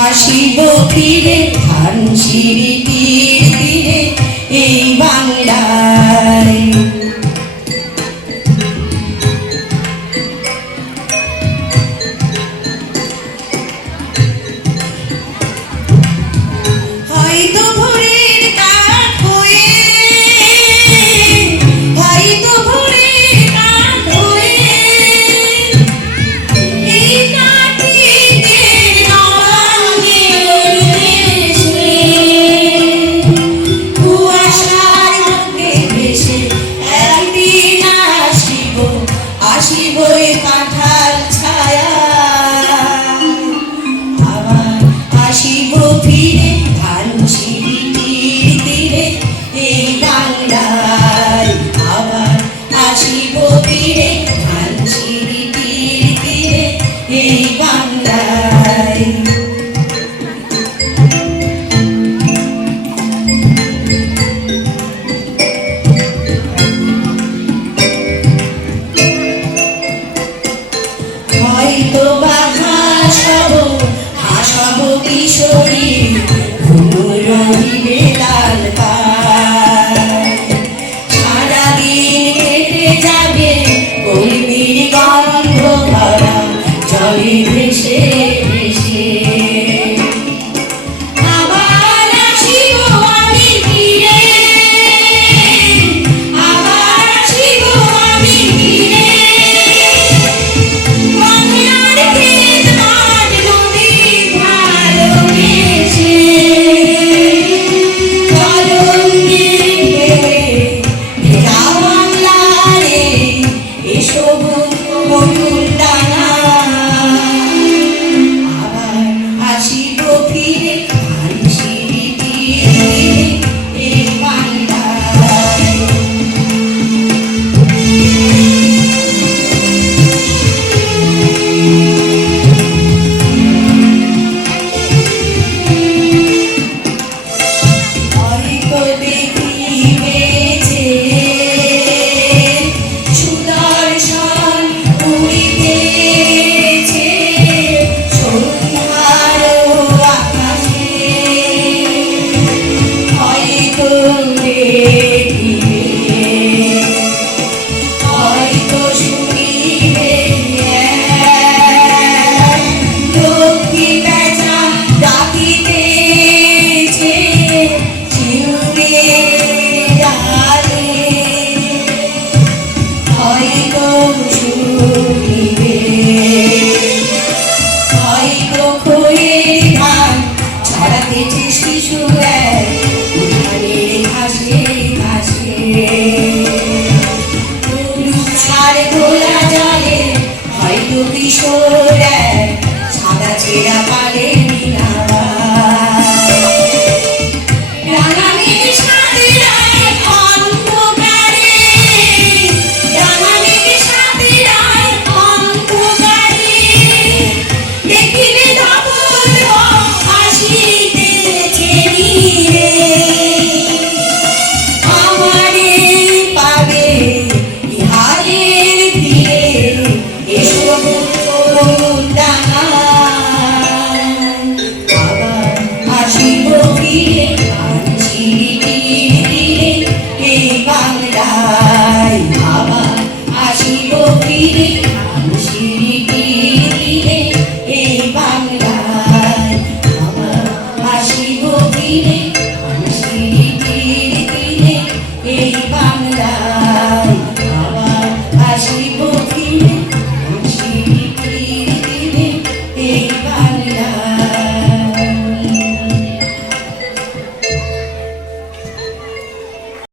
আসিব ফিরে ধান সিঁড়ি তীরে এই বাংলা বিষয়